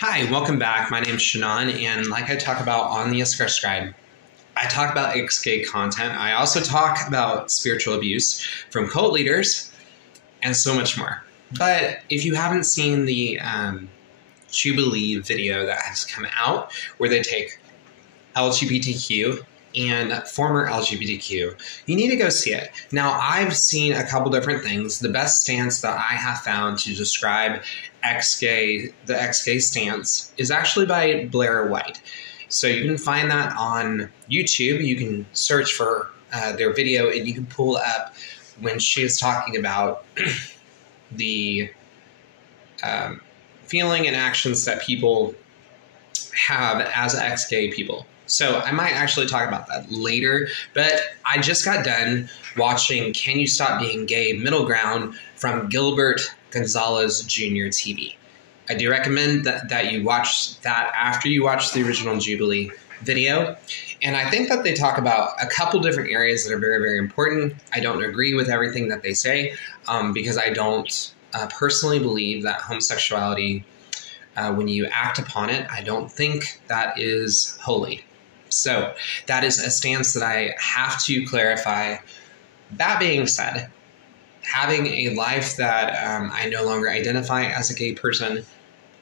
Hi, welcome back. My name's Shnon, and like I talk about on the YissakarScribe, I talk about ex-gay content. I also talk about spiritual abuse from cult leaders and so much more. But if you haven't seen the Jubilee video that has come out, where they take LGBTQ and former LGBTQ, you need to go see it. Now, I've seen a couple different things. The best stance that I have found to describe the ex-gay stance is actually by Blaire White. So you can find that on YouTube. You can search for their video and you can pull up when she is talking about the feeling and actions that people have as ex-gay people. So I might actually talk about that later, but I just got done watching Can You Stop Being Gay? Middle Ground from Gilbert Gonzalez Jr TV. I do recommend that you watch that after you watch the original Jubilee video. And I think that they talk about a couple different areas that are very, very important. I don't agree with everything that they say because I don't personally believe that homosexuality, when you act upon it, I don't think that is holy. So that is a stance that I have to clarify. That being said, having a life that I no longer identify as a gay person,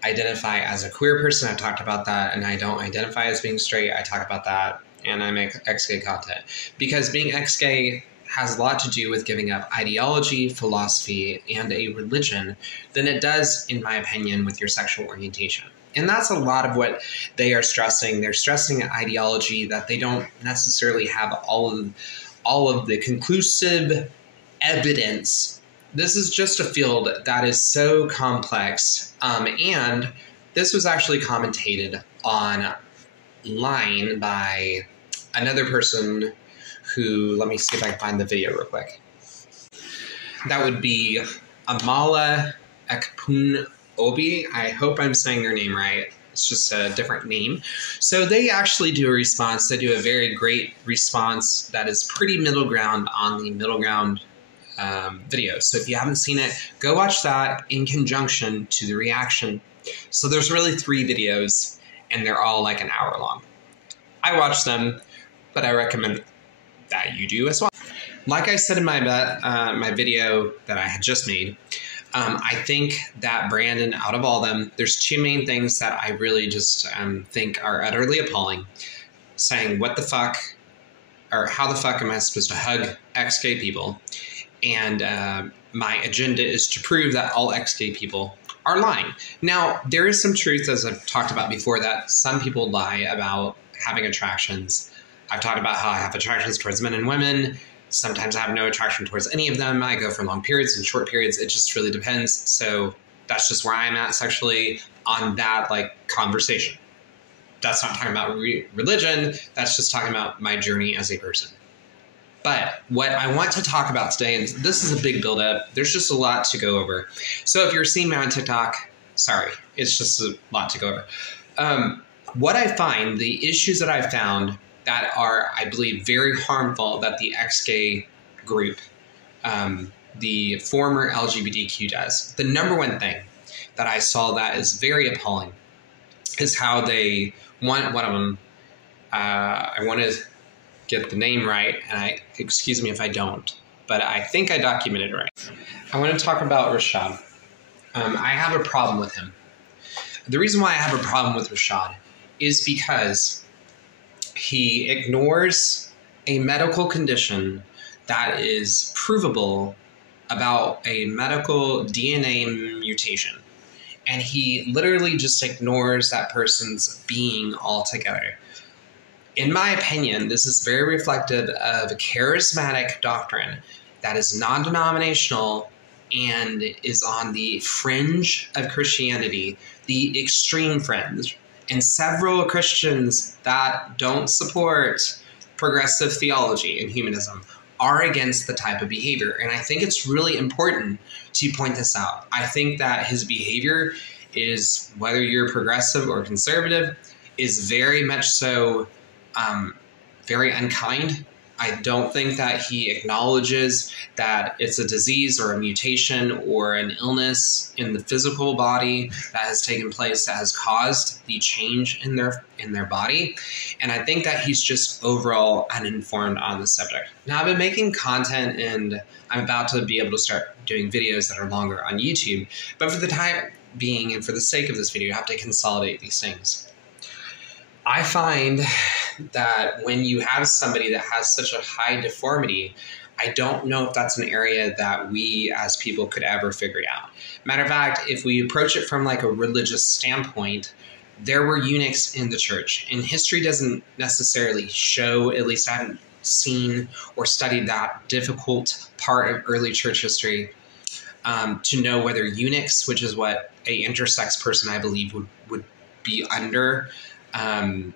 identify as a queer person, I've talked about that, and I don't identify as being straight, I talk about that, and I make ex-gay content. Because being ex-gay has a lot to do with giving up ideology, philosophy, and a religion than it does, in my opinion, with your sexual orientation. And that's a lot of what they are stressing. They're stressing an ideology that they don't necessarily have all of the conclusive evidence. This is just a field that is so complex. And this was actually commentated online by another person who, let me see if I can find the video real quick. That would be Amala Ekpunobi. I hope I'm saying their name right. It's just a different name. So they actually do a response. They do a very great response that is pretty middle ground on the middle ground video. So if you haven't seen it, go watch that in conjunction to the reaction. So there's really 3 videos and they're all like an hour long. I watched them, but I recommend that you do as well. Like I said in my my video that I had just made, I think that Brandon, out of all of them, there's 2 main things that I really just think are utterly appalling. Saying what the fuck, or how the fuck am I supposed to hug ex-gay people? And my agenda is to prove that all ex-gay people are lying. Now, there is some truth, as I've talked about before, that some people lie about having attractions. I've talked about how I have attractions towards men and women. Sometimes I have no attraction towards any of them. I go for long periods and short periods. It just really depends. So that's just where I'm at sexually on that conversation. That's not talking about religion. That's just talking about my journey as a person. But what I want to talk about today, and this is a big buildup, there's just a lot to go over. So if you're seeing me on TikTok, sorry, it's just a lot to go over. What I find, the issues that I found that are, I believe, very harmful that the ex-gay group, the former LGBTQ does. The number one thing that I saw that is very appalling is how they, one of them, I want to get the name right, and excuse me if I don't, but I think I documented it right. I want to talk about Rashad. I have a problem with him. The reason why I have a problem with Rashad is because he ignores a medical condition that is provable about a medical DNA mutation. And he literally just ignores that person's being altogether. In my opinion, this is very reflective of a charismatic doctrine that is non-denominational and is on the fringe of Christianity, the extreme fringe. And several Christians that don't support progressive theology and humanism are against the type of behavior. And I think it's really important to point this out. I think that his behavior is, whether you're progressive or conservative, is very much so very unkind I don't think that he acknowledges that it's a disease or a mutation or an illness in the physical body that has taken place that has caused the change in their body. And I think that he's just overall uninformed on the subject. Now, I've been making content and I'm about to be able to start doing videos that are longer on YouTube. But for the time being and for the sake of this video, I have to consolidate these things. I find that when you have somebody that has such a high deformity, I don't know if that's an area that we as people could ever figure it out. Matter of fact, if we approach it from like a religious standpoint, there were eunuchs in the church, and history doesn't necessarily show, at least I haven't seen or studied that difficult part of early church history, to know whether eunuchs, which is what a intersex person I believe would be under, and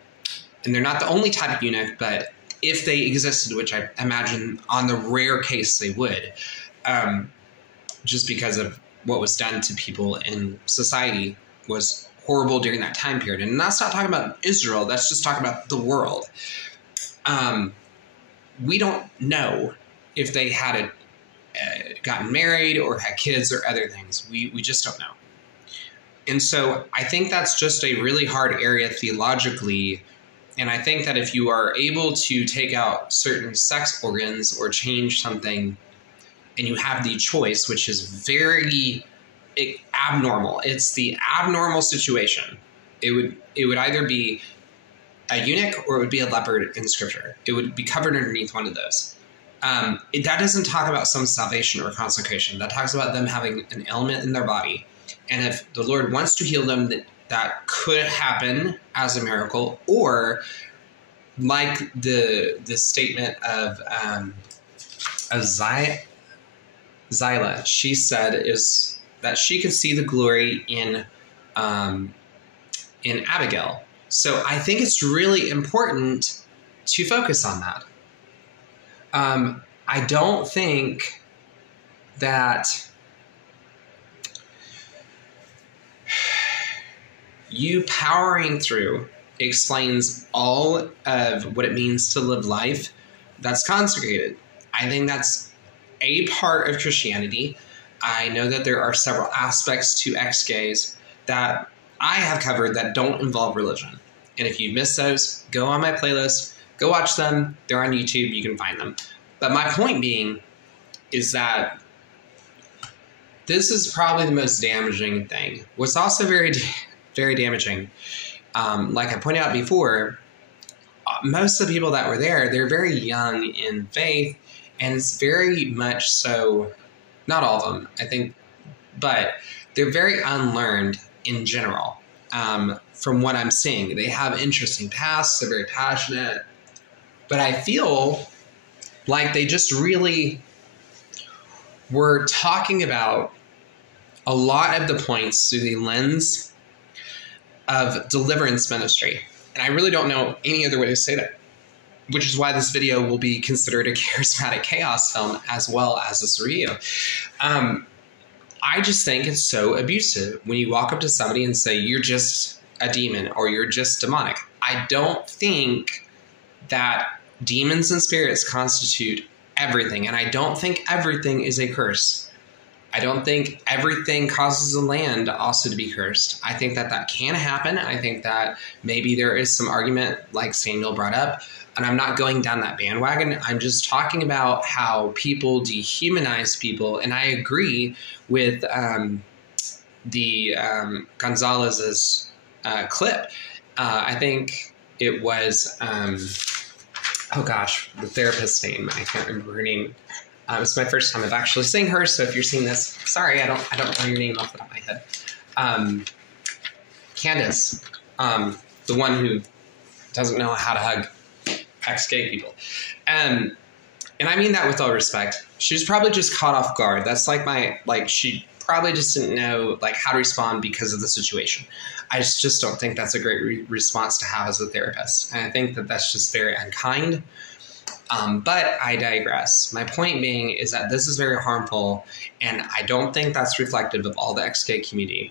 they're not the only type of eunuch, but if they existed, which I imagine on the rare case they would, just because of what was done to people in society was horrible during that time period. And that's not talking about Israel, that's just talking about the world. We don't know if they had gotten married or had kids or other things. We just don't know. And so I think that's just a really hard area theologically. And I think that if you are able to take out certain sex organs or change something and you have the choice, which is very abnormal, it's the abnormal situation. It would either be a eunuch or it would be a leopard in scripture. It would be covered underneath one of those. That doesn't talk about some salvation or consecration. That talks about them having an ailment in their body. And if the Lord wants to heal them, that could happen as a miracle, or like the statement of Zyla, she said is that she could see the glory in Abigail. So I think it's really important to focus on that. I don't think that you powering through explains all of what it means to live life that's consecrated. I think that's a part of Christianity. I know that there are several aspects to ex-gays that I have covered that don't involve religion. And if you missed those, go on my playlist, go watch them. They're on YouTube, you can find them. But my point being is that this is probably the most damaging thing. What's also very damaging, like I pointed out before, most of the people that were there, they're very young in faith, and it's very much so, not all of them, I think, but they're very unlearned in general. From what I'm seeing, they have interesting pasts, they're very passionate, but I feel like they just really were talking about a lot of the points through the lens of deliverance ministry. And I really don't know any other way to say that, which is why this video will be considered a charismatic chaos film as well as this review. I just think it's so abusive when you walk up to somebody and say, you're just a demon or you're just demonic. I don't think that demons and spirits constitute everything. And I don't think everything is a curse. I don't think everything causes a land also to be cursed. I think that that can happen. I think that maybe there is some argument like Samuel brought up, and I'm not going down that bandwagon. I'm just talking about how people dehumanize people. And I agree with the Gonzalez's clip. I think it was, oh gosh, the therapist's name. I can't remember her name. It's my first time of actually seeing her, so if you're seeing this, sorry, I don't know your name off the top of my head. Candace, the one who doesn't know how to hug ex-gay people. And I mean that with all respect. She was probably just caught off guard. That's like she probably just didn't know like how to respond because of the situation. I just don't think that's a great response to have as a therapist. And I think that that's just very unkind. But I digress. My point being is that this is very harmful, and I don't think that's reflective of all the ex-gay community.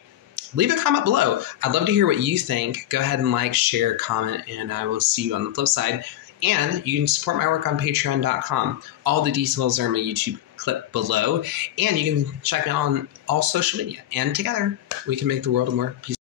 Leave a comment below. I'd love to hear what you think. Go ahead and like, share, comment, and I will see you on the flip side. And you can support my work on patreon.com. All the details are in my YouTube clip below. And you can check me out on all social media. And together, we can make the world a more peaceful